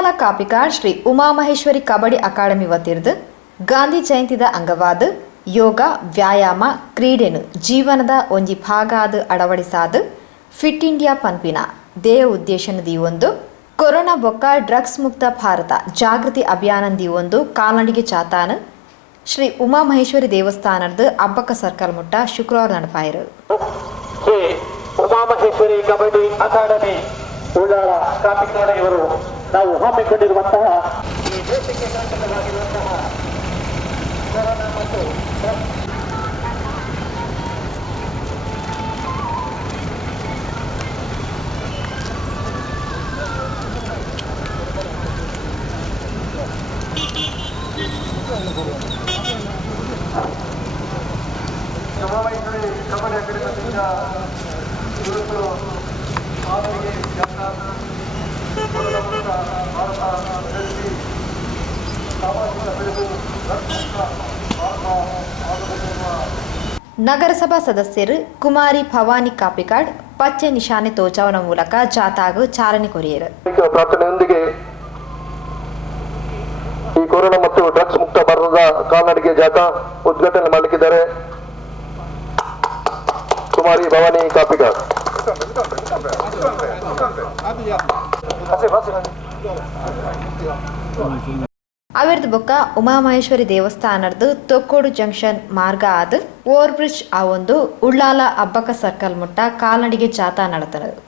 Ullal Kapikad Shri Umamaheshwari kabaddi academy ವತಿರ್ದು Gandhi ಜಯಂತಿದ ಅಂಗವಾದ ಯೋಗ ವ್ಯಾಯಾಮ ಕ್ರೀಡೆನು ಜೀವನದ ಒಂಜಿ ಭಾಗಾದ ಅಳವಡಿಸಾದ ಫಿಟ್ ಇಂಡಿಯಾ ಪನ್ಪಿನ ದೇಹ ಉದ್ದೇಶನ ದೀವೊಂದು ಕೊರೋನಾ ಬೊಕ್ಕ ಡ್ರಗ್ಸ್ ಮುಕ್ತ ಭಾರತ ಜಾಗೃತಿ ಅಭಿಯಾನ ದೀವೊಂದು ಕಾಲ್ನಡಿಗೆ ಚಾತಾನ ಶ್ರೀ ಉಮಾಮಹೇಶ್ವರಿ ದೇವಸ್ಥಾನದ ಅಬ್ಬಕ್ಕ ಸರ್ಕಲ್ ಮುಟ್ಟ ಶುಕ್ರವಾರ ನಡಪಾಯಿರು. ಶ್ರೀ ಉಮಾಮಹೇಶ್ವರಿ ಕಬಡ್ಡಿ ಅಕಾಡೆಮಿ ಉಳ್ಳಾಳ ಕಾಪಿಕಾಡ್ ಇವರು ನಾವು ಹಮ್ಮಿಕೊಂಡಿರುವಂತಹ ಈ ದೇಶಕ್ಕೆ ಸಂಕಟವಾಗಿರುವಂತಹ ಕೊರೋನಾ ಮತ್ತು ಉಮಾಮಹೇಶ್ವರಿ ಕಬಡ್ಡಿ ಅಕಾಡೆಮಿಯಿಂದ ಇವತ್ತು ಅವರಿಗೆ ನಗರಸಭಾ ಸದಸ್ಯರು ಕುಮಾರಿ ಭವಾನಿ ಕಾಪಿಕಾಡ್ ಪಚ್ಚೆ ನಿಶಾನೆ ತೋಚವನ ಮೂಲಕ ಜಾಥಾಗೂ ಚಾಲನೆ ಕೊರಿಯರು. ಪ್ರಾರ್ಥನೆಯೊಂದಿಗೆ ಈ ಕೊರೋನಾ ಮತ್ತು ಡ್ರಗ್ಸ್ ಮುಕ್ತ ಭಾರತದ ಕಾಲ್ನಡಿಗೆ ಜಾಥಾ ಉದ್ಘಾಟನೆ ಮಾಡಲಿಕ್ಕಿದ್ದಾರೆ. ಕುಮಾರಿ ಭವಾನಿ ಕಾಪಿಕಾಡ್. ಅವಿರ್ದ ಬೊಕ್ಕ ಉಮಾಮಹೇಶ್ವರಿ ದೇವಸ್ಥಾನದ ತೊಕ್ಕೋಡು ಜಂಕ್ಷನ್ ಮಾರ್ಗ ಆದ ಓವರ್ ಬ್ರಿಡ್ಜ್ ಆ ಒಂದು ಉಳ್ಳಾಲ ಅಬ್ಬಕ್ಕ ಸರ್ಕಲ್ ಮುಟ್ಟ ಕಾಲ್ನಡಿಗೆ ಜಾಥಾ ನಡತನದು.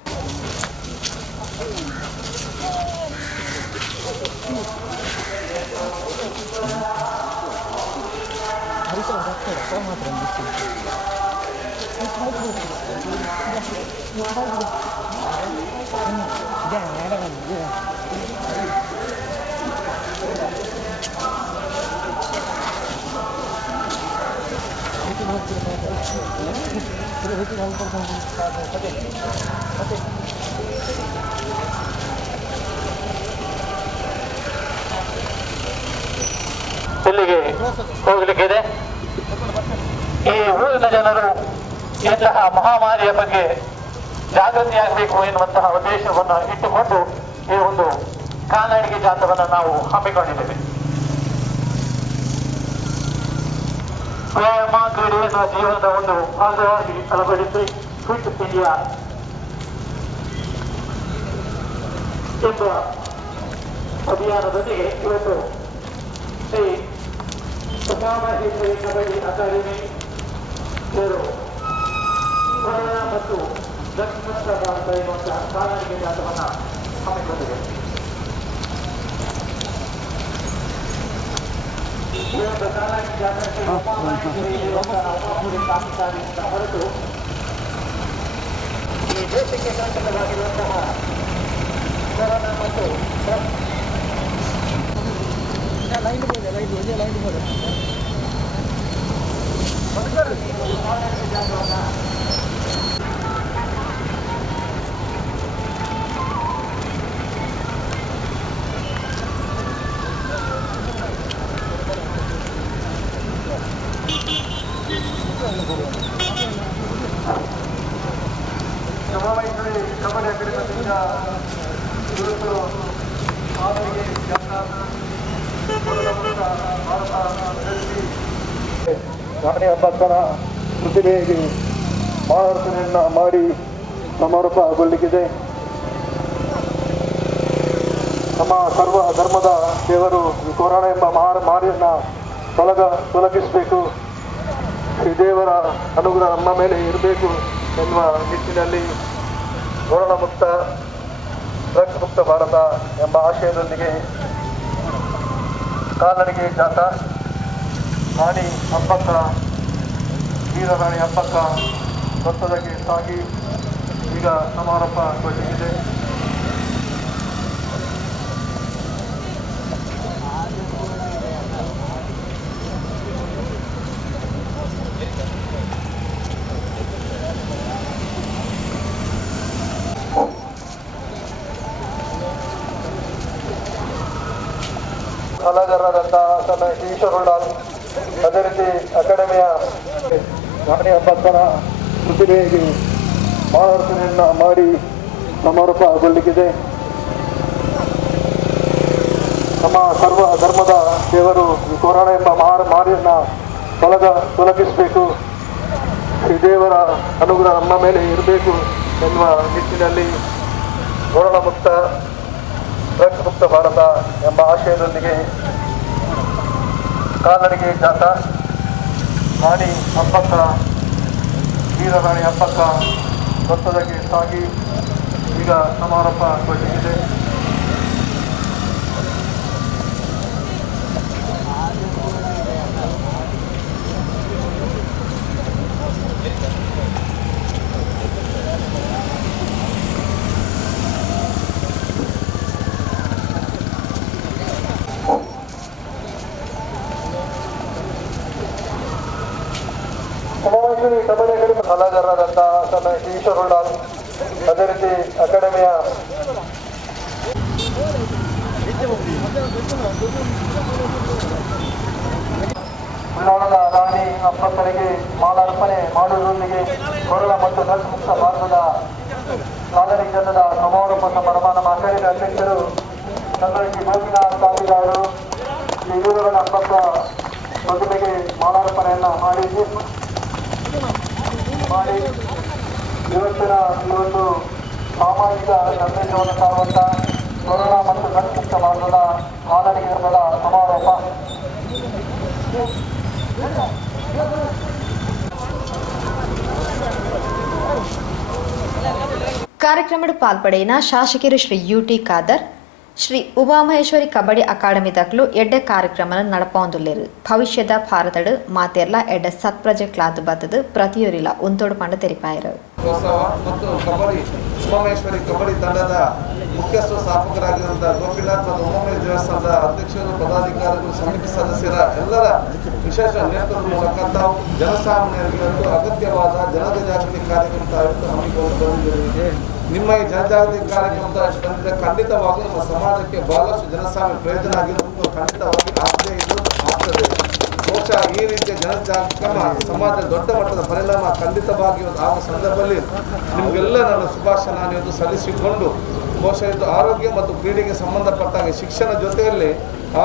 ಇಲ್ಲಿಗೆ ಹೋಗಲಿಕ್ಕಿದೆ. ಈ ಊರಿನ ಜನರು ಇಂತಹ ಮಹಾಮಾರಿಯ ಬಗ್ಗೆ ಜಾಗೃತಿಯಾಗಬೇಕು ಎನ್ನುವಂತಹ ಉದ್ದೇಶವನ್ನು ಇಟ್ಟುಕೊಂಡು ಈ ಒಂದು ಕಾಲ್ನಡಿಗೆ ಜಾಥಾವನ್ನು ನಾವು ಹಮ್ಮಿಕೊಂಡಿದ್ದೇವೆ. ವ್ಯಾಯಾಮ ಕ್ರೀಡೆಯನ್ನು ಜೀವನದ ಒಂದು ಭಾಗವಾಗಿ ಅಳವಡಿಸಿ ಫಿಟ್ ಇಂಡಿಯಾ ಎಂಬ ಅಭಿಯಾನದೊಂದಿಗೆ ಇವತ್ತು ಶ್ರೀ ಉಮಾಮಹೇಶ್ವರಿ ಕಬಡ್ಡಿ ಅಕಾಡೆಮಿ ಇವರು ಕೊರೋನಾ ಮತ್ತು ಡ್ರಗ್ಸ್ ಮುಕ್ತ ಭಾರತ ಎನ್ನುವಂತಹ ಕಾಲ್ನಡಿಗೆ ಜಾಥಾವನ್ನು ಹಮ್ಮಿಕೊಂಡಿದೆ. ಈ ಒಂದು ಕಾಲ್ನಡಿಗೆ ಜಾಥಾಕ್ಕೆ ಉಮಾಮಹೇಶ್ವರಿ ಕಾಪಿಕಾಡ್ನಿಂದ ಹೊರಟು ಈ ದೇಶಕ್ಕೆ ಸಂಕಟವಾಗಿರುವಂತಹ ಕೊರೋನಾ ಮತ್ತು ಡ್ರಗ್ಸ್ ಉಮಾಮಹೇಶ್ವರಿ ಕಬಡ್ಡಿ ಅಕಾಡೆಮಿಯಿಂದ ಇವತ್ತು ಅವರಿಗೆ ಗಾಂಧಿ ಹಬ್ಬಕ್ಕನ ಪ್ರತಿಭೆಗೆ ಮಾರ್ಗದರ್ಶನ ಮಾಡಿ ಸಮಾರೋಪಗೊಳ್ಳಲಿಕ್ಕಿದೆ. ನಮ್ಮ ಸರ್ವ ಧರ್ಮದ ದೇವರು ಕೊರೋನಾ ಎಂಬ ಮಾರಿಯನ್ನು ತೊಲಗಿಸಬೇಕು, ಈ ದೇವರ ಅನುಗ್ರಹ ನಮ್ಮ ಮೇಲೆ ಇರಬೇಕು ಎನ್ನುವ ನಿಟ್ಟಿನಲ್ಲಿ ಕೊರೋನಾ ಮುಕ್ತ ಡ್ರಗ್ಸ್ ಮುಕ್ತ ಭಾರತ ಎಂಬ ಆಶಯದೊಂದಿಗೆ ಕಾಲ್ನಡಿಗೆ ಜಾಥಾ ರಾಣಿ ಹಬ್ಬಕ್ಕ ವೀರರಾಣಿ ಹಬ್ಬಕ್ಕ ವೃತ್ತದಲ್ಲಿ ಸಾಗಿ ಈಗ ಸಮಾರೋಪಗೊಳ್ಳಲಿದೆ. ಕಲಾಗಾರರಾದಂತಹ ಸಣ್ಣ ಈಶ್ವರುಳ್ಳ, ಅದೇ ರೀತಿ ಅಕಾಡೆಮಿಯ ರಾಣಿ ಹಬ್ಬಕ್ಕನ ಪ್ರತಿಭೆಗೆ ಮಾರ್ಗದರ್ಶನ ಮಾಡಿ ಸಮಾರೋಪಗೊಳ್ಳಲಿಕ್ಕಿದೆ. ನಮ್ಮ ಸರ್ವ ಧರ್ಮದ ದೇವರು ಈ ಕೊರೋನಾ ಎಂಬ ಮಾರಿಯನ್ನು ತೊಲಗಿಸಬೇಕು. ಈ ದೇವರ ಅನುಗ್ರಹ ನಮ್ಮ ಮೇಲೆ ಇರಬೇಕು ಎನ್ನುವ ನಿಟ್ಟಿನಲ್ಲಿ ಕೊರೋನಾ ಮುಕ್ತ ಡ್ರಗ್ಸ್ ಮುಕ್ತ ಭಾರತ ಎಂಬ ಆಶಯದೊಂದಿಗೆ ಕಾಲ್ನಡಿಗೆ ಜಾಥಾ ರಾಣಿ ಹಬ್ಬಕ್ಕ ವೀರರಾಣಿ ಹಬ್ಬಕ್ಕ ಭತ್ತದಗೆ ಸಾಗಿ ಈಗ ಸಮಾರಂಭಗೊಂಡಿದೆ. ಕಬಡ್ಡಿ ಅಕಾಡೆಮಿ ಕಲಾಗಾರರಾದಂಥ ಈಶ್ವರ್ ಉಳ್ಳಾಲ್, ಅದೇ ರೀತಿ ಅಕಾಡೆಮಿಯ ಉಳ್ಳಾಳದ ರಾಣಿ ಹಬ್ಬಕ್ಕರಿಗೆ ಮಾಲಾರ್ಪಣೆ ಮಾಡುವುದರೊಂದಿಗೆ ಕೊರೋನಾ ಮತ್ತು ಡ್ರಗ್ಸ್ ಮುಕ್ತ ಭಾರತದ ನಾಗರಿಕದ ಸಮಾರೋಪ ಸಮಾರಂಭ ನಮ್ಮ ಅಕಾಡೆಮಿ ಅಧ್ಯಕ್ಷರು ಚಂದ್ರಕಿ ಗೋಪಿನಾಥ್ ಸ್ವಾಮಿಗಳು ಈ ವೀರರ ಹಬ್ಬದ ಪ್ರತಿಮೆಗೆ ಮಾಲಾರ್ಪಣೆಯನ್ನು ಮಾಡಿ ಇವತ್ತು ಸಾಮಾಜಿಕ ಸಂದೇಶವನ್ನು ಸಾರುವಂಥ ಕೊರೋನಾ ಮತ್ತು ಡ್ರಗ್ಸ್ ಮುಕ್ತ ಭಾರತದ ಕಾಲಡಿ ಹಬ್ಬದ ಸಮಾರೋಪ. ಕಾರ್ಯಕ್ರಮದ ಪಾಲ್ಪಡೆಯಿನ ಶಾಸಕರು ಶ್ರೀ ಯುಟಿ ಖಾದರ್, ಶ್ರೀ ಉಮಾಮಹೇಶ್ವರಿ ಕಬಡ್ಡಿ ಅಕಾಡೆಮಿ ದಕ್ಲು ಎಡ್ಡೆ ಕಾರ್ಯಕ್ರಮ ನಡಪೊಂದುಲ್ಲೆರು. ಭವಿಷ್ಯದ ಭಾರತಡು ಮಾತೆರ್ಲ ಎಡ್ಡೆ ಸತ್ ಪ್ರಾಜೆಕ್ಟ್ ಬತ್ತದು ಪ್ರತಿಯೊರಿಲ್ಲ ಉಂತೋಡು ಪಂಡ ತೆರಿಪಾಯರು. ಮತ್ತು ಕಬಡ್ಡಿ ಉಮಾಮಹೇಶ್ವರಿ ಕಬಡ್ಡಿ ತಂಡದ ಮುಖ್ಯಸ್ಥ ಸ್ಥಾಪಕರಾಗಿರುವಂಥ ಗೋಪಿನಾಥ್ ಮತ್ತು ಉಮಾಮಹೇಶ್ವರಿ ದೇವಸ್ಥಾನದ ಅಧ್ಯಕ್ಷರು, ಪದಾಧಿಕಾರಿಗಳು, ಸಮಿತಿ ಸದಸ್ಯರ ಎಲ್ಲರ ವಿಶೇಷ ನೇತೃತ್ವದ ಮೂಲಕ ತಾವು ಜನಸಾಮಾನ್ಯರಿಗೆ ಅಗತ್ಯವಾದ ಜನಜಾಗೃತಿ ಕಾರ್ಯಕ್ರಮ ಹಮ್ಮಿಕೊಂಡು ಬಂದಿದೆ. ನಿಮ್ಮ ಈ ಜನಜಾಗೃತಿ ಕಾರ್ಯಕ್ರಮದ ಖಂಡಿತವಾಗಿ ನಮ್ಮ ಸಮಾಜಕ್ಕೆ ಬಹಳಷ್ಟು ಜನಸಾಮಾನ್ಯ ಪ್ರಯೋಜನ ಆಗಿದ್ದು ಖಂಡಿತವಾಗಿ ಆಗ್ತದೆ ಬಹುಶಃ ಈ ರೀತಿಯ ಜನಜಾಗೃತಿ ಸಮಾಜದ ದೊಡ್ಡ ಮಟ್ಟದ ಪರಿಣಾಮ ಖಂಡಿತವಾಗಿ ಆಗುವ ಸಂದರ್ಭದಲ್ಲಿ ನಿಮಗೆಲ್ಲ ನನ್ನ ಶುಭಾಶಯ ನಾನು ಇವತ್ತು ಸಲ್ಲಿಸಿಕೊಂಡು ಬಹುಶಃ ಇದು ಆರೋಗ್ಯ ಮತ್ತು ಕ್ರೀಡೆಗೆ ಸಂಬಂಧಪಟ್ಟಾಗೆ ಶಿಕ್ಷಣ ಜೊತೆಯಲ್ಲಿ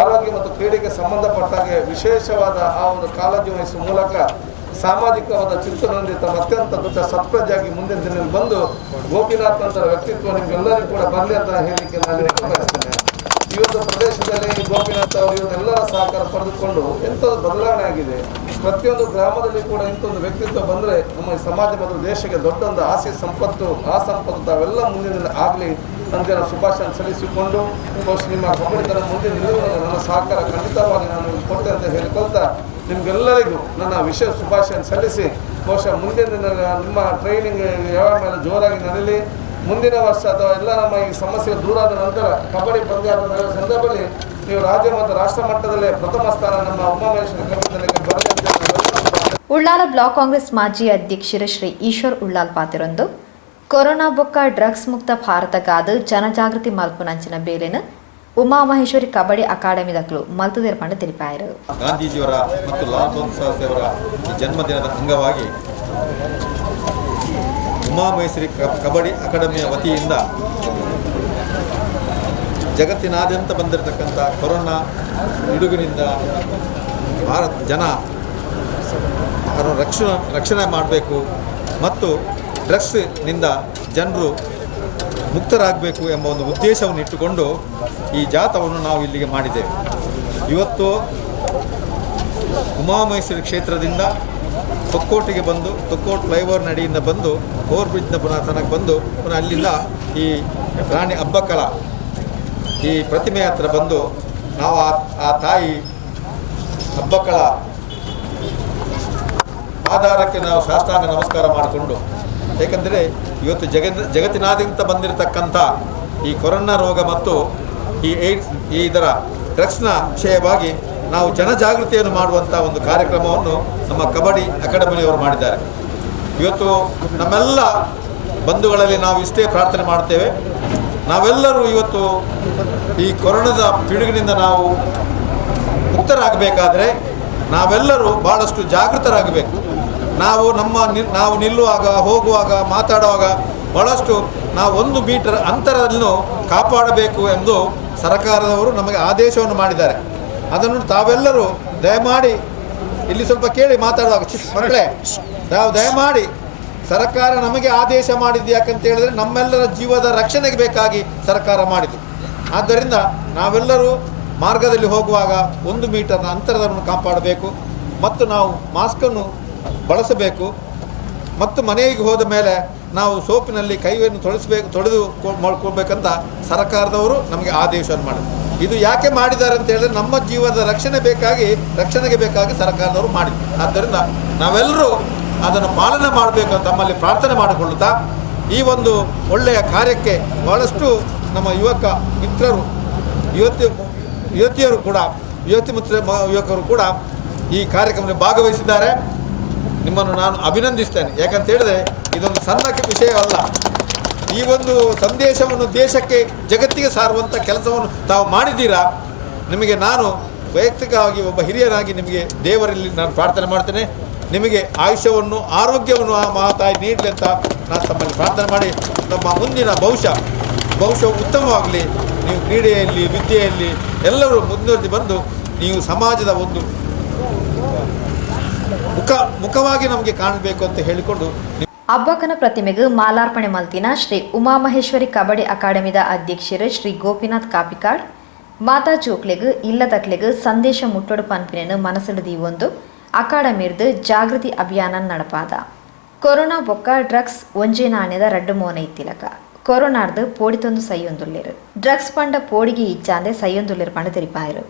ಆರೋಗ್ಯ ಮತ್ತು ಕ್ರೀಡೆಗೆ ಪಟ್ಟಾಗೆ ವಿಶೇಷವಾದ ಆ ಒಂದು ಕಾಳಜಿ ವಹಿಸುವ ಮೂಲಕ ಸಾಮಾಜಿಕವಾದ ಚಿಂತನೆಯಲ್ಲಿ ತಮ್ಮ ಅತ್ಯಂತ ದೊಡ್ಡ ಸತ್ಪ್ರಜೆಯಾಗಿ ಮುಂದಿನ ದಿನದಲ್ಲಿ ಬಂದು ಗೋಪಿನಾಥ್ ನಂತರ ವ್ಯಕ್ತಿತ್ವ ನಿಮಗೆಲ್ಲರಿಗೂ ಕೂಡ ಬರಲಿ ಅಂತ ಹೇಳಲಿಕ್ಕೆ ನಾನು ಬಯಸ್ತೇನೆ. ಈ ಒಂದು ಪ್ರದೇಶದಲ್ಲಿ ಗೋಪಿನಾಥ್ ಅವರು ಇವರೆಲ್ಲರ ಸಹಕಾರ ಪಡೆದುಕೊಂಡು ಎಂಥದ್ದು ಬದಲಾವಣೆ ಆಗಿದೆ. ಪ್ರತಿಯೊಂದು ಗ್ರಾಮದಲ್ಲಿ ಕೂಡ ಇಂಥೊಂದು ವ್ಯಕ್ತಿತ್ವ ಬಂದರೆ ನಮ್ಮ ಸಮಾಜ ಮತ್ತು ದೇಶಕ್ಕೆ ದೊಡ್ಡ ಒಂದು ಆಸೆ ಸಂಪತ್ತು ಆ ಸಂಪತ್ತು ತಾವೆಲ್ಲ ಮುಂದಿನ ಆಗಲಿ ಅಂತ ಶುಭಾಶಯ ಸಲ್ಲಿಸಿಕೊಂಡು ಬಹುಶಃ ನಿಮ್ಮ ಕಬಡ್ಡಿತನ ಮುಂದೆ ನಿಲ್ಲುವುದನ್ನು ನನ್ನ ಸಹಕಾರ ಖಂಡಿತವಾಗಿ ನಾನು ಕೊಟ್ಟೆ ಅಂತ ಹೇಳಿಕೊಳ್ತಾ ನಿಮಗೆಲ್ಲರಿಗೂ ನನ್ನ ವಿಶೇಷ ಶುಭಾಶಯ ಸಲ್ಲಿಸಿ ಬಹುಶಃ ಮುಂದಿನ ನಿಮ್ಮ ಟ್ರೈನಿಂಗ್ ಯಾವ ಮೇಲೆ ಜೋರಾಗಿ ನಡೆಯಲಿ. ಮುಂದಿನ ವರ್ಷ ಅಥವಾ ಎಲ್ಲ ನಮ್ಮ ಈ ಸಮಸ್ಯೆ ದೂರ ಆದ ನಂತರ ಕಬಡ್ಡಿ ಪಂದ್ಯಾಟ ಸಂದರ್ಭದಲ್ಲಿ ನೀವು ರಾಜ್ಯ ಮತ್ತು ರಾಷ್ಟ್ರ ಮಟ್ಟದಲ್ಲೇ ಪ್ರಥಮ ಸ್ಥಾನ ನಮ್ಮ ಉಮಾಮಹೇಶ್ವರಿ ಕಬಡ್ಡಿ ಬರಲಿ ಅಂತ. ಉಳ್ಳಾಲ ಬ್ಲಾಕ್ ಕಾಂಗ್ರೆಸ್ ಮಾಜಿ ಅಧ್ಯಕ್ಷರು ಶ್ರೀ ಈಶ್ವರ್ ಉಳ್ಳಾಲ್ ಪಾತಿರೊಂದು ಕೊರೋನಾ ಬೊಕ್ಕ ಡ್ರಗ್ಸ್ ಮುಕ್ತ ಭಾರತಗಾದ ಜನಜಾಗೃತಿ ಮಲ್ಪುನಂಚಿನ ಬೇಲೆನ ಉಮಾಮಹೇಶ್ವರಿ ಕಬಡ್ಡಿ ಅಕಾಡೆಮಿ ದಕ್ಲು ಮಲ್ತದೇರ್ಪಂಡ ತಿಳಿಪಾಯರು. ಗಾಂಧೀಜಿಯವರ ಮತ್ತು ಲಾಲ್ ಬಹದ್ದೂರ್ ಶಾಸ್ತ್ರಿಯವರ ಜನ್ಮದಿನದ ಅಂಗವಾಗಿ ಉಮಾಮಹೇಶ್ವರಿ ಕಬಡ್ಡಿ ಅಕಾಡೆಮಿಯ ವತಿಯಿಂದ ಜಗತ್ತಿನಾದ್ಯಂತ ಬಂದಿರತಕ್ಕಂಥ ಕೊರೋನಾ ಪಿಡುಗಿನಿಂದ ಜನ ರಕ್ಷಣೆ ಮಾಡಬೇಕು ಮತ್ತು ಡ್ರಗ್ಸ್ನಿಂದ ಜನರು ಮುಕ್ತರಾಗಬೇಕು ಎಂಬ ಒಂದು ಉದ್ದೇಶವನ್ನು ಇಟ್ಟುಕೊಂಡು ಈ ಜಾಥಾವನ್ನು ನಾವು ಇಲ್ಲಿಗೆ ಮಾಡಿದ್ದೇವೆ. ಇವತ್ತು ಉಮಾಮಹೇಶ್ವರಿ ಕ್ಷೇತ್ರದಿಂದ ತೊಕ್ಕೋಟಿಗೆ ಬಂದು ತೊಕ್ಕೋಟ್ ಫ್ಲೈಓವರ್ ನಡಿಯಿಂದ ಬಂದು ಓವರ್ ಬ್ರಿಡ್ಜ್ನ ಪುನಃ ತನಕ ಬಂದು ಪುನಃ ಅಲ್ಲಿಂದ ಈ ರಾಣಿ ಹಬ್ಬಕ್ಕಳ ಈ ಪ್ರತಿಮೆ ಹತ್ರ ಬಂದು ನಾವು ಆ ತಾಯಿ ಹಬ್ಬಕ್ಕಳ ಆಧಾರಕ್ಕೆ ನಾವು ಸಾಷ್ಟಾಂಗ ನಮಸ್ಕಾರ ಮಾಡಿಕೊಂಡು, ಏಕೆಂದರೆ ಇವತ್ತು ಜಗತ್ತಿನಾದ್ಯಂತ ಬಂದಿರತಕ್ಕಂಥ ಈ ಕೊರೋನಾ ರೋಗ ಮತ್ತು ಈ ಏಡ್ಸ್ ಇದರ ಡ್ರಗ್ಸ್ನ ವಿಷಯವಾಗಿ ನಾವು ಜನಜಾಗೃತಿಯನ್ನು ಮಾಡುವಂಥ ಒಂದು ಕಾರ್ಯಕ್ರಮವನ್ನು ನಮ್ಮ ಕಬಡ್ಡಿ ಅಕಾಡೆಮಿಯವರು ಮಾಡಿದ್ದಾರೆ. ಇವತ್ತು ನಮ್ಮೆಲ್ಲ ಬಂಧುಗಳಲ್ಲಿ ನಾವು ಇಷ್ಟೇ ಪ್ರಾರ್ಥನೆ ಮಾಡ್ತೇವೆ, ನಾವೆಲ್ಲರೂ ಇವತ್ತು ಈ ಕೊರೋನಾದ ಪಿಡುಗಿನಿಂದ ನಾವು ಮುಕ್ತರಾಗಬೇಕಾದ್ರೆ ನಾವೆಲ್ಲರೂ ಭಾಳಷ್ಟು ಜಾಗೃತರಾಗಬೇಕು. ನಾವು ನಿಲ್ಲುವಾಗ, ಹೋಗುವಾಗ, ಮಾತಾಡುವಾಗ ಭಾಳಷ್ಟು ನಾವು 1 ಮೀಟರ್ ಅಂತರವನ್ನು ಕಾಪಾಡಬೇಕು ಎಂದು ಸರ್ಕಾರದವರು ನಮಗೆ ಆದೇಶವನ್ನು ಮಾಡಿದ್ದಾರೆ. ಅದನ್ನು ತಾವೆಲ್ಲರೂ ದಯಮಾಡಿ ಇಲ್ಲಿ ಸ್ವಲ್ಪ ಕೇಳಿ ಮಾತಾಡುವಾಗ ಮಕ್ಕಳೇ, ನಾವು ದಯಮಾಡಿ ಸರ್ಕಾರ ನಮಗೆ ಆದೇಶ ಮಾಡಿದ್ದು ಯಾಕಂತ ಹೇಳಿದರೆ ನಮ್ಮೆಲ್ಲರ ಜೀವದ ರಕ್ಷಣೆಗೆ ಬೇಕಾಗಿ ಸರ್ಕಾರ ಮಾಡಿತು. ಆದ್ದರಿಂದ ನಾವೆಲ್ಲರೂ ಮಾರ್ಗದಲ್ಲಿ ಹೋಗುವಾಗ 1 ಮೀಟರ್ನ ಅಂತರವನ್ನು ಕಾಪಾಡಬೇಕು ಮತ್ತು ನಾವು ಮಾಸ್ಕನ್ನು ಬಳಸಬೇಕು ಮತ್ತು ಮನೆಗೆ ಹೋದ ಮೇಲೆ ನಾವು ಸೋಪಿನಲ್ಲಿ ಕೈಯನ್ನು ತೊಳೆದು ಮಾಡ್ಕೊಳ್ಬೇಕಂತ ಸರ್ಕಾರದವರು ನಮಗೆ ಆದೇಶವನ್ನು ಮಾಡಿದ್ರು. ಇದು ಯಾಕೆ ಮಾಡಿದ್ದಾರೆ ಅಂತ ಹೇಳಿದ್ರೆ ನಮ್ಮ ಜೀವನದ ರಕ್ಷಣೆಗೆ ಬೇಕಾಗಿ ಸರ್ಕಾರದವರು ಮಾಡಿದ್ರು. ಆದ್ದರಿಂದ ನಾವೆಲ್ಲರೂ ಅದನ್ನು ಪಾಲನೆ ಮಾಡಬೇಕು ಅಂತ ತಮ್ಮಲ್ಲಿ ಪ್ರಾರ್ಥನೆ ಮಾಡಿಕೊಳ್ಳುತ್ತಾ ಈ ಒಂದು ಒಳ್ಳೆಯ ಕಾರ್ಯಕ್ಕೆ ಬಹಳಷ್ಟು ನಮ್ಮ ಮಿತ್ರರು ಯುವತಿಯರು ಕೂಡ ಯುವಕರು ಕೂಡ ಈ ಕಾರ್ಯಕ್ರಮದಲ್ಲಿ ಭಾಗವಹಿಸಿದ್ದಾರೆ. ನಿಮ್ಮನ್ನು ನಾನು ಅಭಿನಂದಿಸ್ತೇನೆ. ಯಾಕಂತ ಹೇಳಿದ್ರೆ ಇದೊಂದು ಸಣ್ಣ ವಿಷಯವಲ್ಲ. ಈ ಒಂದು ಸಂದೇಶವನ್ನು ದೇಶಕ್ಕೆ ಜಗತ್ತಿಗೆ ಸಾರುವಂಥ ಕೆಲಸವನ್ನು ತಾವು ಮಾಡಿದ್ದೀರಾ. ನಿಮಗೆ ನಾನು ವೈಯಕ್ತಿಕವಾಗಿ ಒಬ್ಬ ಹಿರಿಯರಾಗಿ ನಿಮಗೆ ದೇವರಲ್ಲಿ ನಾನು ಪ್ರಾರ್ಥನೆ ಮಾಡ್ತೇನೆ. ನಿಮಗೆ ಆಯುಷ್ಯವನ್ನು ಆರೋಗ್ಯವನ್ನು ಆ ಮಹಾತಾಯಿ ನೀಡಲಿ ಅಂತ ನಾನು ತಮ್ಮಲ್ಲಿ ಪ್ರಾರ್ಥನೆ ಮಾಡಿ ನಮ್ಮ ಮುಂದಿನ ಭವಿಷ್ಯ ಉತ್ತಮವಾಗಲಿ. ನೀವು ಕ್ರೀಡೆಯಲ್ಲಿ ವಿದ್ಯೆಯಲ್ಲಿ ಎಲ್ಲರೂ ಮುಂದುವರೆದು ಬಂದು ನೀವು ಸಮಾಜದ ಒಂದು ಮುಖವಾಗಿ ನಮಗೆ ಕಾಣಬೇಕು ಅಂತ ಹೇಳಿಕೊಂಡು ಅಬ್ಬಕ್ಕನ ಪ್ರತಿಮೆಗೆ ಮಾಲಾರ್ಪಣೆ ಮಲ್ತಿನ ಶ್ರೀ ಉಮಾಮಹೇಶ್ವರಿ ಕಬಡ್ಡಿ ಅಕಾಡೆಮಿದ ಅಧ್ಯಕ್ಷರು ಶ್ರೀ ಗೋಪಿನಾಥ್ ಕಾಪಿಕಾಡ್ ಮಾತಾ ಜೋಕ್ಲೆಗ್ ಇಲ್ಲದಕ್ಲೆಗ್ ಸಂದೇಶ ಮುಟ್ಟೊಡು ಪನ್ಪಿನ ಮನಸ್ಸಿಡದಿ ಒಂದು ಅಕಾಡೆಮಿರ್ದು ಜಾಗೃತಿ ಅಭಿಯಾನ ನಡಪಾದ. ಕೊರೋನಾ ಬೊಕ್ಕ ಡ್ರಗ್ಸ್ ಒಂಜೇ ನಾಣ್ಯದ ರಡ್ಡು ಮೋನ ಇತ್ತಿಲಕ ಕೊರೋನಾರ್ದು ಪೋಡಿತೊಂದು ಸೈಯೊಂದುಳ್ಳಿರು ಡ್ರಗ್ಸ್ ಪಂಡ ಪೋಡಿಗೆ ಇಚ್ಚಾಂದೆ ಸೈಯೊಂದುಳ್ಳಿರು ಪಂಡ ತೆರಿಪಾಯಿರು.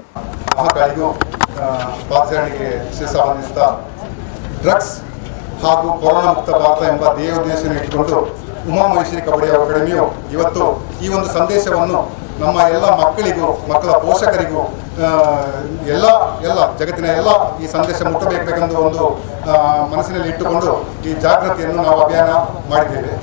ಡ್ರಗ್ಸ್ ಹಾಗೂ ಕೊರೋನಾ ಮುಕ್ತ ಭಾರತ ಎಂಬ ಧ್ಯೇಯೋದ್ದೇಶ ಇಟ್ಟುಕೊಂಡು ಉಮಾಮಹೇಶ್ವರಿ ಕಬಡ್ಡಿ ಅಕಾಡೆಮಿಯು ಇವತ್ತು ಈ ಒಂದು ಸಂದೇಶವನ್ನು ನಮ್ಮ ಎಲ್ಲ ಮಕ್ಕಳಿಗೂ ಮಕ್ಕಳ ಪೋಷಕರಿಗೂ ಎಲ್ಲ ಜಗತ್ತಿನ ಎಲ್ಲ ಈ ಸಂದೇಶ ಮುಟ್ಟಬೇಕೆಂದು ಒಂದು ಮನಸ್ಸಿನಲ್ಲಿ ಇಟ್ಟುಕೊಂಡು ಈ ಜಾಗೃತಿಯನ್ನು ನಾವು ಅಭಿಯಾನ ಮಾಡಿದ್ದೇವೆ.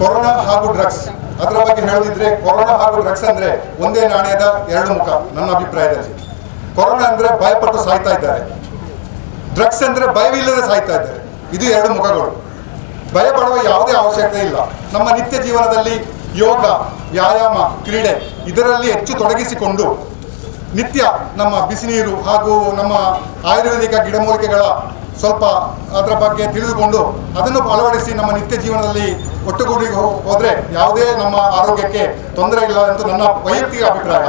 ಕೊರೋನಾ ಹಾಗೂ ಡ್ರಗ್ಸ್ ಅದರ ಬಗ್ಗೆ ಹೇಳೋದಿದ್ರೆ ಕೊರೋನಾ ಹಾಗೂ ಡ್ರಗ್ಸ್ ಅಂದರೆ ಒಂದೇ ನಾಣ್ಯದ 2 ಮುಖ ನನ್ನ ಅಭಿಪ್ರಾಯದಲ್ಲಿ. ಕೊರೋನಾ ಅಂದರೆ ಭಯಪಟ್ಟು ಸಾಯ್ತಾ ಇದ್ದಾರೆ, ಡ್ರಗ್ಸ್ ಅಂದರೆ ಭಯವಿಲ್ಲದೆ ಸಾಯ್ತಾ ಇದ್ದಾರೆ. ಇದು 2 ಮುಖಗಳು. ಭಯ ಪಡುವ ಯಾವುದೇ ಅವಶ್ಯಕತೆ ಇಲ್ಲ. ನಮ್ಮ ನಿತ್ಯ ಜೀವನದಲ್ಲಿ ಯೋಗ, ವ್ಯಾಯಾಮ, ಕ್ರೀಡೆ ಇದರಲ್ಲಿ ಹೆಚ್ಚು ತೊಡಗಿಸಿಕೊಂಡು ನಿತ್ಯ ನಮ್ಮ ಬಿಸಿನೀರು ಹಾಗೂ ನಮ್ಮ ಆಯುರ್ವೇದಿಕ ಗಿಡಮೂಲಿಕೆಗಳ ಸ್ವಲ್ಪ ಅದರ ಬಗ್ಗೆ ತಿಳಿದುಕೊಂಡು ಅದನ್ನು ಅಳವಡಿಸಿ ನಮ್ಮ ನಿತ್ಯ ಜೀವನದಲ್ಲಿ ಒಟ್ಟುಗೂಡಿ ಹೋದರೆ ಯಾವುದೇ ನಮ್ಮ ಆರೋಗ್ಯಕ್ಕೆ ತೊಂದರೆ ಇಲ್ಲ ಎಂದು ನನ್ನ ವೈಯಕ್ತಿಕ ಅಭಿಪ್ರಾಯ.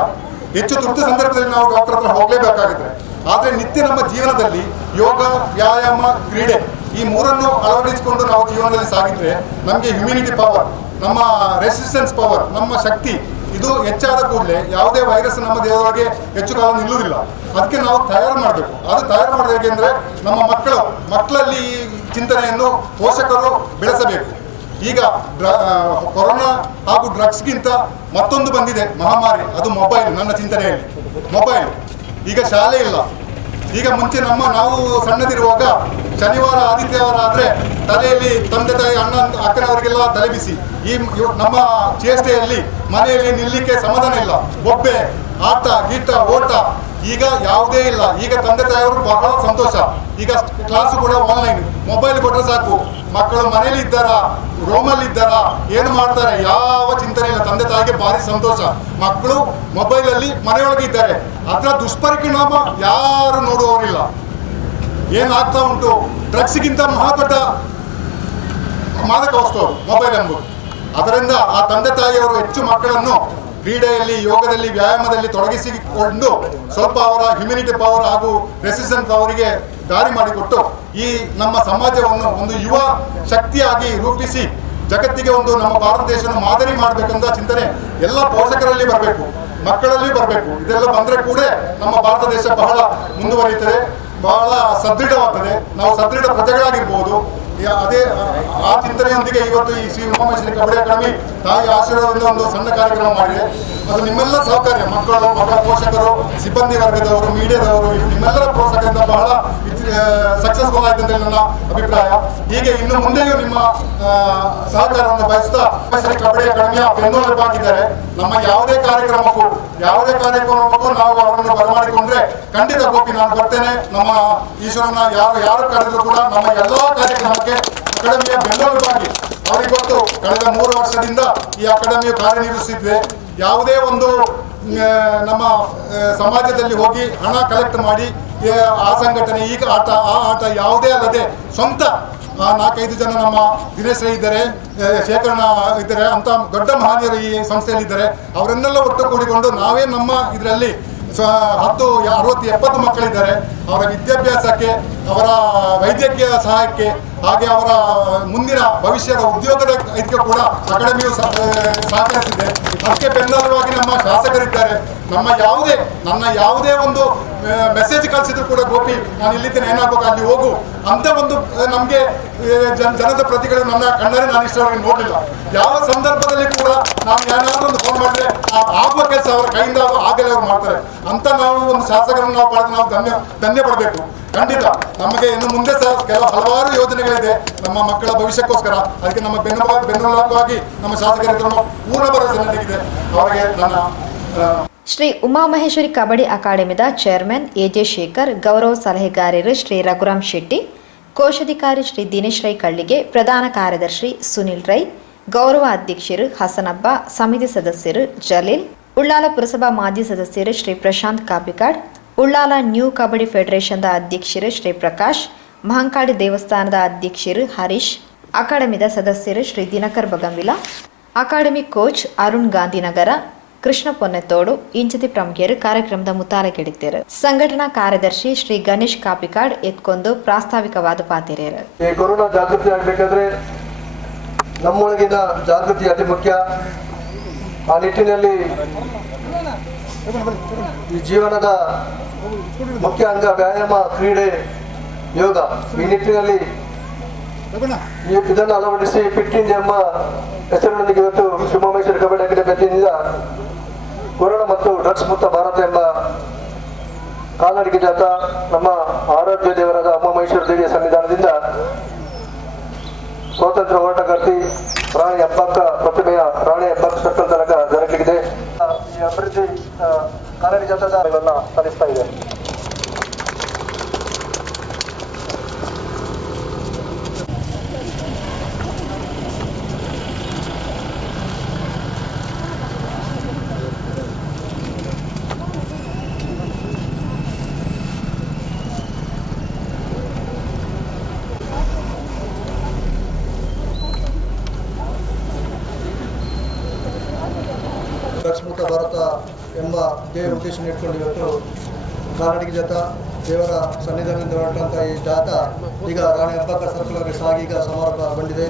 ಹೆಚ್ಚು ತುರ್ತು ಸಂದರ್ಭದಲ್ಲಿ ನಾವು ಡಾಕ್ಟರ್ ಹತ್ರ ಹೋಗಲೇಬೇಕಾಗುತ್ತೆ. ಆದರೆ ನಿತ್ಯ ನಮ್ಮ ಜೀವನದಲ್ಲಿ ಯೋಗ, ವ್ಯಾಯಾಮ, ಕ್ರೀಡೆ ಈ 3 ಅಳವಡಿಸಿಕೊಂಡು ನಾವು ಜೀವನದಲ್ಲಿ ಸಾಗಿದ್ರೆ ನಮಗೆ ಇಮ್ಯುನಿಟಿ ಪವರ್, ನಮ್ಮ ರೆಸಿಸ್ಟೆನ್ಸ್ ಪವರ್, ನಮ್ಮ ಶಕ್ತಿ ಇದು ಹೆಚ್ಚಾದ ಕೂಡಲೇ ಯಾವುದೇ ವೈರಸ್ ನಮ್ಮ ದೇಹದೊಳಗೆ ಹೆಚ್ಚು ಕಾಲ ನಿಲ್ಲುವುದಿಲ್ಲ. ಅದಕ್ಕೆ ನಾವು ತಯಾರು ಮಾಡಬೇಕು. ಅದು ತಯಾರು ಮಾಡೋದು ಹೇಗೆ ಅಂದರೆ ನಮ್ಮ ಮಕ್ಕಳಲ್ಲಿ ಈ ಚಿಂತನೆಯನ್ನು ಪೋಷಕರು ಬೆಳೆಸಬೇಕು. ಈಗ ಕೊರೋನಾ ಹಾಗೂ ಡ್ರಗ್ಸ್ಗಿಂತ ಮತ್ತೊಂದು ಬಂದಿದೆ ಮಹಾಮಾರಿ, ಅದು ಮೊಬೈಲ್. ನನ್ನ ಚಿಂತನೆಯಲ್ಲಿ ಮೊಬೈಲ್. ಈಗ ಶಾಲೆ ಇಲ್ಲ. ಈಗ ಮುಂಚೆ ನಾವು ಸಣ್ಣದಿರುವಾಗ ಶನಿವಾರ ಆದಿತ್ಯವಾರ ಆದರೆ ತಲೆಯಲ್ಲಿ ತಂದೆ ತಾಯಿ ಅಕ್ಕನವರಿಗೆಲ್ಲ ತಲೆ ಬಿಸಿ. ನಮ್ಮ ಚೇಷ್ಟೆಯಲ್ಲಿ ಮನೆಯಲ್ಲಿ ನಿಲ್ಲಲಿಕ್ಕೆ ಸಮಾಧಾನ ಇಲ್ಲ. ಬೊಬ್ಬೆ, ಆಟ, ಗೀಟ, ಓಟ ಈಗ ಯಾವುದೇ ಇಲ್ಲ. ಈಗ ತಂದೆ ತಾಯಿಯವರು ಬಹಳ ಸಂತೋಷ. ಈಗ ಕ್ಲಾಸು ಕೂಡ ಆನ್ಲೈನ್. ಮೊಬೈಲ್ ಕೊಟ್ಟರೆ ಸಾಕು, ಮಕ್ಕಳು ಮನೇಲಿ ಇದ್ದಾರಾ, ರೂಮಲ್ಲಿ ಇದ್ದಾರಾ, ಏನು ಮಾಡ್ತಾರೆ ಯಾವ ಚಿಂತನೆ ಇಲ್ಲ. ತಂದೆ ತಾಯಿಗೆ ಭಾರಿ ಸಂತೋಷ. ಮಕ್ಕಳು ಮೊಬೈಲಲ್ಲಿ ಮನೆಯೊಳಗೆ ಇದ್ದಾರೆ. ಅದರ ದುಷ್ಪರಿಣಾಮ ಯಾರು ನೋಡುವವರಿಲ್ಲ. ಏನಾಗ್ತಾ ಉಂಟು, ಡ್ರಗ್ಸ್ಗಿಂತ ಮಹಾದೊಡ್ಡ ಮಾದಕ ವಸ್ತು ಮೊಬೈಲ್ ಎಂಬುದು. ಅದರಿಂದ ಆ ತಂದೆ ತಾಯಿಯವರು ಹೆಚ್ಚು ಮಕ್ಕಳನ್ನು ಕ್ರೀಡೆಯಲ್ಲಿ, ಯೋಗದಲ್ಲಿ, ವ್ಯಾಯಾಮದಲ್ಲಿ ತೊಡಗಿಸಿಕೊಂಡು ಸ್ವಲ್ಪ ಅವರ ಇಮ್ಯುನಿಟಿ ಪವರ್ ಹಾಗೂ ರೆಸಿಸ್ಟೆನ್ಸ್ ಪವರಿಗೆ ದಾರಿ ಮಾಡಿಕೊಟ್ಟು ಈ ನಮ್ಮ ಸಮಾಜವನ್ನು ಒಂದು ಯುವ ಶಕ್ತಿಯಾಗಿ ರೂಪಿಸಿ ಜಗತ್ತಿಗೆ ಒಂದು ನಮ್ಮ ಭಾರತ ದೇಶವನ್ನು ಮಾದರಿ ಮಾಡಬೇಕಂತ ಚಿಂತನೆ ಎಲ್ಲ ಪೋಷಕರಲ್ಲಿ ಬರಬೇಕು, ಮಕ್ಕಳಲ್ಲಿ ಬರಬೇಕು. ಇದೆಲ್ಲ ಬಂದರೆ ಕೂಡ ನಮ್ಮ ಭಾರತ ದೇಶ ಬಹಳ ಮುಂದುವರಿಯುತ್ತದೆ, ಬಹಳ ಸದೃಢವಾಗ್ತದೆ. ನಾವು ಸದೃಢ ಪ್ರಜೆಗಳಾಗಿರ್ಬೋದು. ಅದೇ ಆ ಚಿಂತನೆಯೊಂದಿಗೆ ಇವತ್ತು ಈ ಶ್ರೀ ಉಮಾಮಹೇಶ್ವರಿ ಕಬಡ್ಡಿ ಅಕಾಡೆಮಿ ತಾಯಿ ಆಶೀರ್ವಾದದಿಂದ ಒಂದು ಸಣ್ಣ ಕಾರ್ಯಕ್ರಮ ಮಾಡಿದೆ. ಅದು ನಿಮ್ಮೆಲ್ಲ ಸಹಕಾರ್ಯ, ಮಕ್ಕಳ ಪೋಷಕರು, ಸಿಬ್ಬಂದಿ ವರ್ಗದವರು, ಮೀಡಿಯಾದವರು, ನಿಮ್ಮೆಲ್ಲರ ಪ್ರೋತ್ಸಾಹದಿಂದ ಬಹಳ ಸಕ್ಸಸ್ಫುಲ್ ಆಯ್ತು ಅಂತ ನನ್ನ ಅಭಿಪ್ರಾಯ. ಹೀಗೆ ಇನ್ನು ಮುಂದೆಯೂ ನಿಮ್ಮ ಸಹಕಾರವನ್ನು ಬಯಸ್ತಾ ಕಬಡ್ಡಿ ಅಕಾಡೆಮಿಯ ಬೆನ್ನೆಲುಬಾಗಿದ್ದಾರೆ. ನಮ್ಮ ಯಾವುದೇ ಕಾರ್ಯಕ್ರಮಕ್ಕೂ ನಾವು ಅವರನ್ನು ಬರಮಾಡಿಕೊಂಡ್ರೆ ಖಂಡಿತ ಗೋಪಿ ನಾನು ಬರ್ತೇನೆ. ನಮ್ಮ ಈಶ್ವರನ ಯಾರು ಕರೆದ್ರು ಕೂಡ ನಮ್ಮ ಎಲ್ಲ ಕಾರ್ಯಕ್ರಮಕ್ಕೆ ಅಕಾಡೆಮಿಯ ಬೆನ್ನೆಲುಬಾಗಿ ಅವರಿಗೊತ್ತು. ಕಳೆದ 3 ವರ್ಷದಿಂದ ಈ ಅಕಾಡೆಮಿಯು ಕಾರ್ಯನಿರ್ವಹಿಸುತ್ತಿದೆ. ಯಾವುದೇ ಒಂದು ನಮ್ಮ ಸಮಾಜದಲ್ಲಿ ಹೋಗಿ ಹಣ ಕಲೆಕ್ಟ್ ಮಾಡಿ ಆ ಸಂಘಟನೆ ಈಗ ಆಟ ಆ ಆಟ ಯಾವುದೇ ಅಲ್ಲದೆ ಸ್ವಂತ 4-5 ಜನ ನಮ್ಮ ದಿನೇಶ್ ಇದ್ದಾರೆ, ಶೇಖರಣ ಇದ್ದಾರೆ ಅಂತ ದೊಡ್ಡ ಮಹನೀಯರು ಈ ಸಂಸ್ಥೆಯಲ್ಲಿದ್ದಾರೆ. ಅವರನ್ನೆಲ್ಲ ಒಟ್ಟು ಕೂಡಿಕೊಂಡು ನಾವೇ ನಮ್ಮ ಇದರಲ್ಲಿ 10, 60, 70 ಮಕ್ಕಳಿದ್ದಾರೆ. ಅವರ ವಿದ್ಯಾಭ್ಯಾಸಕ್ಕೆ, ಅವರ ವೈದ್ಯಕೀಯ ಸಹಾಯಕ್ಕೆ, ಹಾಗೆ ಅವರ ಮುಂದಿನ ಭವಿಷ್ಯದ ಉದ್ಯೋಗದ ಇದಕ್ಕೆ ಕೂಡ ಅಕಾಡೆಮಿಯು ಸಹಕರಿಸಿದೆ. ಅದಕ್ಕೆ ಬೆನ್ನೆಲುವಾಗಿ ನಮ್ಮ ಶಾಸಕರಿದ್ದಾರೆ. ನನ್ನ ಯಾವುದೇ ಒಂದು ಮೆಸೇಜ್ ಕಳಿಸಿದ್ರು ಕೂಡ ಗೋಪಿ ನಾನು ಇಲ್ಲಿದ್ದೇನೆ, ಏನಾಗಬೇಕು ಅಲ್ಲಿ ಹೋಗು ಅಂತ ಒಂದು ನಮಗೆ ಜನದ ಪ್ರತಿಗಳು ನನ್ನ ಕಣ್ಣಲ್ಲಿ ನಾನು ಇಷ್ಟವರೆಗೆ ನೋಡಲಿಲ್ಲ. ಯಾವ ಸಂದರ್ಭದಲ್ಲಿ ಕೂಡ ನಾವು ಏನಾದರೂ ಒಂದು ಫೋನ್ ಮಾಡಿದ್ರೆ ಆಗುವ ಕೆಲಸ ಅವರ ಕೈಯಿಂದ ಆಗಲೇ ಅವರು ಮಾಡ್ತಾರೆ ಅಂತ ನಾವು ಒಂದು ಶಾಸಕರನ್ನು ನಾವು ಪಡೆದು ನಾವು ಧನ್ಯ ಪಡಬೇಕು. ಖಂಡಿತ ನಮಗೆ ಇನ್ನು ಮುಂದೆ ಸಹ ಹಲವಾರು ಯೋಜನೆಗಳಿದೆ ನಮ್ಮ ಮಕ್ಕಳ ಭವಿಷ್ಯಕ್ಕೋಸ್ಕರ. ಅದಕ್ಕೆ ನಮ್ಮ ಬೆನ್ನೆಲುಬಾಗಿ ನಮ್ಮ ಶಾಸಕರ ಪೂರ್ಣ ಭರವಸೆ ನನಗಿದೆ. ಅವರಿಗೆ ನನ್ನ ಶ್ರೀ ಉಮಾಮಹೇಶ್ವರಿ ಕಬಡ್ಡಿ ಅಕಾಡೆಮಿದ ಚೇರ್ಮನ್ ಎಜೆ ಶೇಖರ್, ಗೌರವ ಸಲಹೆಗಾರರು ಶ್ರೀ ರಘುರಾಮ್ ಶೆಟ್ಟಿ, ಕೋಶಾಧಿಕಾರಿ ಶ್ರೀ ದಿನೇಶ್ ರೈ ಕಳ್ಳಿಗೆ, ಪ್ರಧಾನ ಕಾರ್ಯದರ್ಶಿ ಸುನಿಲ್ ರೈ, ಗೌರವ ಅಧ್ಯಕ್ಷರು ಹಸನಬ್ಬ, ಸಮಿತಿ ಸದಸ್ಯರು ಜಲೀಲ್, ಉಳ್ಳಾಲ ಪುರಸಭಾ ಮಾಜಿ ಸದಸ್ಯರು ಶ್ರೀ ಪ್ರಶಾಂತ್ ಕಾಪಿಕಾಡ್, ಉಳ್ಳಾಲ ನ್ಯೂ ಕಬಡ್ಡಿ ಫೆಡರೇಷನ್ದ ಅಧ್ಯಕ್ಷರು ಶ್ರೀ ಪ್ರಕಾಶ್, ಮಹಂಕಾಳಿ ದೇವಸ್ಥಾನದ ಅಧ್ಯಕ್ಷರು ಹರೀಶ್, ಅಕಾಡೆಮಿದ ಸದಸ್ಯರು ಶ್ರೀ ದಿನಕರ್ ಬಗಂವಿಲ, ಅಕಾಡೆಮಿ ಕೋಚ್ ಅರುಣ್ ಗಾಂಧಿನಗರ, ಕೃಷ್ಣ ಪೊನ್ನೆತೋಡು ಇಂಚತಿ ಪ್ರಮುಖರು ಕಾರ್ಯಕ್ರಮದ ಮುತಾಲಕೆಡಿದ್ದರು. ಸಂಘಟನಾ ಕಾರ್ಯದರ್ಶಿ ಶ್ರೀ ಗಣೇಶ್ ಕಾಪಿಕಾಡ್ ಎತ್ಕೊಂಡು ಪ್ರಾಸ್ತಾವಿಕವಾದ ಪಾತಿರೇರು. ಈ ಕೊರೋನಾ ಜಾಗೃತಿ ಆಗಬೇಕಾದ್ರೆ ನಮ್ಮೊಳಗಿನ ಜಾಗೃತಿ ಅತಿ ಮುಖ್ಯ. ಆ ನಿಟ್ಟಿನಲ್ಲಿ ಈ ಜೀವನದ ಮುಖ್ಯ ಅಂಗ ವ್ಯಾಯಾಮ, ಕ್ರೀಡೆ, ಯೋಗ. ಈ ನಿಟ್ಟಿನಲ್ಲಿ ಇದನ್ನು ಅಳವಡಿಸಿ ಫಿಟ್ ಇಂಡಿಯಾ ಎಂಬ ಹೆಸರಿನೊಂದಿಗೆ ಇವತ್ತು ಉಮಾಮಹೇಶ್ವರಿ ಕಬಡ್ಡಿ ಅಕಾಡೆಮಿ ವತಿಯಿಂದ ಕೊರೋನಾ ಮತ್ತು ಡ್ರಗ್ಸ್ ಮುಕ್ತ ಭಾರತ ಎಂಬ ಕಾಲ್ನಡಿಗೆ ಜಾಥಾ ನಮ್ಮ ಆರಾಧ್ಯ ದೇವರಾದ ಉಮಾಮಹೇಶ್ವರಿ ದೇವಿಯ ಸನ್ನಿಧಾನದಿಂದ ಸ್ವಾತಂತ್ರ್ಯ ಹೋರಾಟಗಾರ್ತಿ ರಾಣಿ ಅಬ್ಬಕ್ಕ ಪ್ರತಿಮೆಯ ರಾಣಿ ಅಬ್ಬಕ್ಕ ಸರ್ಕಲ್ ತನಕ ಜರುಗಲಿದೆ. ಈ ಅಭಿವೃದ್ಧಿ ಕಾಲ್ನಡಿಗೆ ಜಾಥಾದ ಸಲ್ಲಿಸ್ತಾ ಇದೆ. ಡ್ರಗ್ಸ್ ಮುಕ್ತ ಭಾರತ ಎಂಬ ಧ್ಯೇಯ ಉದ್ದೇಶ ಇಟ್ಕೊಂಡು ಇವತ್ತು ಕಾಲ್ನಡಿಗೆ ಜಾಥಾ ದೇವರ ಸನ್ನಿಧಾನದಿಂದ ಹೊರಟಂಥ ಈ ಜಾಥಾ ಈಗ ರಾಣಿ ಅಬ್ಬಕ್ಕ ಸರ್ಕಲ್ಗೆ ಸಾಗಿ ಈಗ ಸಮಾರೋಪಗೊಂಡಿದೆ.